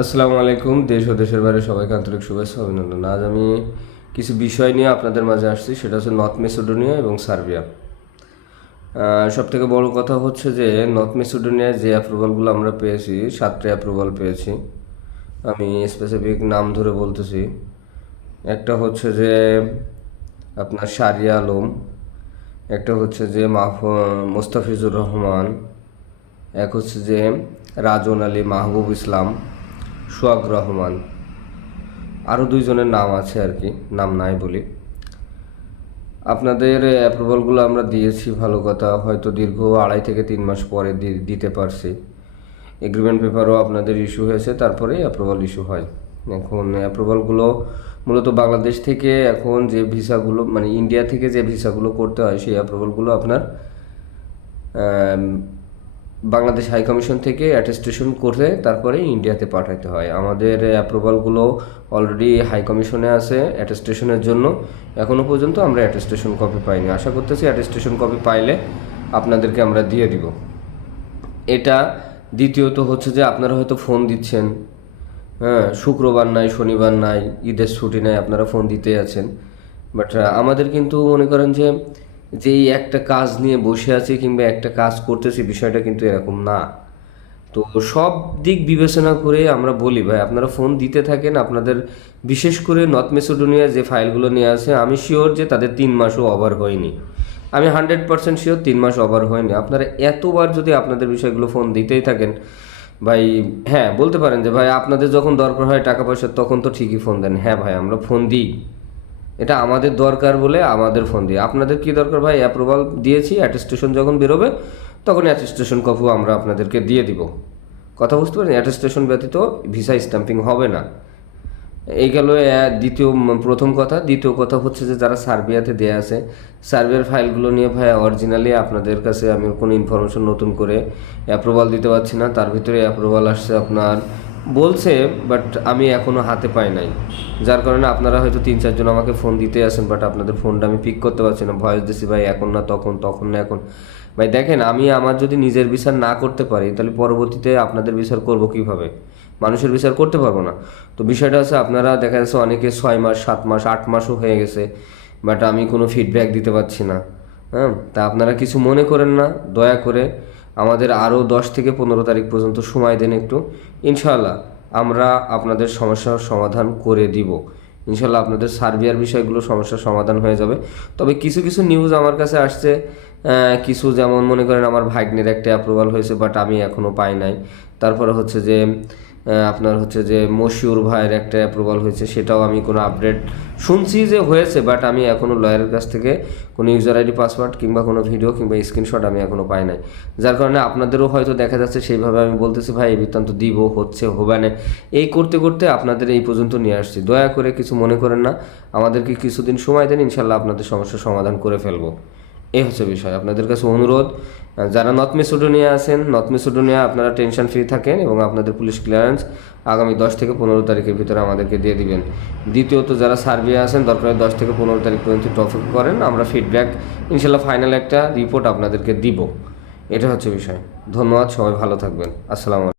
আসসালামু আলাইকুম। দেশ ও দেশের বাইরে সবাইকে আন্তরিক শুভেচ্ছা অভিনন্দন। আজ আমি কিছু বিষয় নিয়ে আপনাদের মাঝে আসছি, সেটা হচ্ছে নর্থ মেসিডোনিয়া এবং সার্বিয়া। সব থেকে বড় কথা হচ্ছে যে নর্থ মেসিডোনিয়ায় যে অ্যাপ্রুভালগুলো আমরা পেয়েছি, 7টা অ্যাপ্রুভাল পেয়েছি। আমি স্পেসিফিক নাম ধরে বলতেছি। একটা হচ্ছে যে আপনার শারিয়া আলম, একটা হচ্ছে যে মোস্তাফিজুর রহমান, এক হচ্ছে যে রাজন আলী, মাহবুব ইসলাম, সোহাগ রহমান, আরও দুইজনের নাম আছে আর কি, নাম নাই বলি। আপনাদের অ্যাপ্রুভালগুলো আমরা দিয়েছি, ভালো কথা, হয়তো দীর্ঘ 2.5 থেকে 3 মাস পরে দিতে পারছি। এগ্রিমেন্ট পেপারও আপনাদের ইস্যু হয়েছে, তারপরেই অ্যাপ্রুভাল ইস্যু হয়। এখন অ্যাপ্রুভালগুলো মূলত বাংলাদেশ থেকে এখন যে ভিসাগুলো, মানে ইন্ডিয়া থেকে যে ভিসাগুলো করতে হয়, সেই অ্যাপ্রুভালগুলো আপনার বাংলাদেশ হাই কমিশন থেকে অ্যাটেস্টেশন করে তারপরে ইন্ডিয়াতে পাঠাতে হয়। আমাদের অ্যাপ্রুভালগুলো অলরেডি হাই কমিশনে আছে অ্যাটেস্টেশনের জন্য। এখনও পর্যন্ত আমরা অ্যাটেস্টেশন কপি পাইনি। আশা করতেছি অ্যাটেস্টেশন কপি পাইলে আপনাদেরকে আমরা দিয়ে দিব। এটা দ্বিতীয়ত হচ্ছে যে আপনারা হয়তো ফোন দিচ্ছেন, হ্যাঁ, শুক্রবার নাই, শনিবার নাই, ঈদের ছুটি নাই, আপনারা ফোন দিতেই আছেন। বাট আমাদের কিন্তু মনে করেন যে যেই একটা কাজ নিয়ে বসে আছি কিংবা একটা কাজ করতেছি, বিষয়টা কিন্তু এরকম না। তো সব দিক বিবেচনা করে আমরা বলি ভাই, আপনারা ফোন দিতে থাকেন। আপনাদের বিশেষ করে নর্থ মেসিডোনিয়া যে ফাইলগুলো নিয়ে আসে, আমি শিওর যে তাদের 3 মাসও ওভার হয়নি। আমি 100% শিওর 3 মাস ওভার হয়নি। আপনারা এতবার যদি আপনাদের বিষয়গুলো ফোন দিতেই থাকেন ভাই, হ্যাঁ বলতে পারেন যে ভাই আপনাদের যখন দরকার হয় টাকা পয়সা তখন তো ঠিকই ফোন দেন। হ্যাঁ ভাই, আমরা ফোন দিই, এটা আমাদের দরকার বলে আমাদের ফোন দিই। আপনাদের কি দরকার ভাই? অ্যাপ্রুভাল দিয়েছি, অ্যাটেস্টেশন যখন বেরোবে তখন অ্যাটেস্টেশন কপিও আমরা আপনাদেরকে দিয়ে দিব। কথা বুঝতে পারেন? অ্যাটেস্টেশন ব্যতীত ভিসা স্ট্যাম্পিং হবে না। এই গেল প্রথম কথা। দ্বিতীয় কথা হচ্ছে যে যারা সার্বিয়াতে দেয়া আছে, সার্বিয়ার ফাইলগুলো নিয়ে ভাই অরিজিনালি আপনাদের কাছে আমি কোনো ইনফরমেশন নতুন করে অ্যাপ্রুভাল দিতে পারছি না। তার ভিতরে অ্যাপ্রুভাল আসছে আপনার বলছে, বাট আমি এখনও হাতে পাই নাই। যার কারণে আপনারা হয়তো 3-4 জন আমাকে ফোন দিতে আসেন, বাট আপনাদের ফোনটা আমি পিক করতে পারছি না। ভয়েস দিচ্ছি ভাই এখন না তখন, তখন না এখন। ভাই দেখেন, আমি আমার যদি নিজের বিচার না করতে পারি তাহলে পরবর্তীতে আপনাদের বিচার করব কিভাবে? মানুষের বিচার করতে পারবো না। তো বিষয়টা হচ্ছে আপনারা দেখা যাচ্ছে অনেকে 6 মাস, 7 মাস, 8 মাসও হয়ে গেছে, বাট আমি কোনো ফিডব্যাক দিতে পারছি না। হ্যাঁ, তা আপনারা কিছু মনে করেন না, দয়া করে আমাদের আরও 10 থেকে 15 তারিখ পর্যন্ত সময় দেন একটু। ইনশাআল্লাহ আমরা আপনাদের সমস্যার সমাধান করে দিব। ইনশাল্লাহ আপনাদের সার্বিয়ার বিষয়গুলো সমস্যার সমাধান হয়ে যাবে। তবে কিছু কিছু নিউজ আমার কাছে আসছে, কিছু যেমন মনে করেন আমার ভাগ্নের একটা অ্যাপ্রুভাল হয়েছে, বাট আমি এখনও পাই নাই। তারপরে হচ্ছে যে আপনার হচ্ছে যে মশিউর ভাইয়ের একটা অ্যাপ্রুভাল হয়েছে, সেটাও আমি কোনো আপডেট শুনছি যে হয়েছে, বাট আমি এখনও লয়ারের কাছ থেকে কোনো ইউজার আইডি, পাসওয়ার্ড কিংবা কোনো ভিডিও কিংবা স্ক্রিনশট আমি এখনও পাই নাই। যার কারণে আপনাদেরও হয়তো দেখা যাচ্ছে সেইভাবে আমি বলতেছি ভাই এই বৃত্তান্ত দিব, হচ্ছে হবে না, এই করতে করতে আপনাদের এই পর্যন্ত নিয়ে আসছি। দয়া করে কিছু মনে করেন না, আমাদেরকে কিছুদিন সময় দেন, ইনশাল্লাহ আপনাদের সমস্যার সমাধান করে ফেলবো। এই হচ্ছে বিষয়। আপনাদের কাছে অনুরোধ, যারা নর্থ মেসিডোনিয়া আছেন, নর্থ মেসিডোনিয়া আপনারা টেনশন ফ্রি থাকেন এবং আপনাদের পুলিশ ক্লিয়ারেন্স আগামী 10 থেকে 15 তারিখের ভিতরে আমাদেরকে দিয়ে দিবেন। দ্বিতীয়ত যারা সার্বিয়া আছেন, দরকার 10 থেকে 15 তারিখ পর্যন্ত টপিক করেন, আমরা ফিডব্যাক ইনশাল্লাহ ফাইনাল একটা রিপোর্ট আপনাদেরকে দিব। এটা হচ্ছে বিষয়। ধন্যবাদ, সবাই ভালো থাকবেন। আসসালামু আলাইকুম।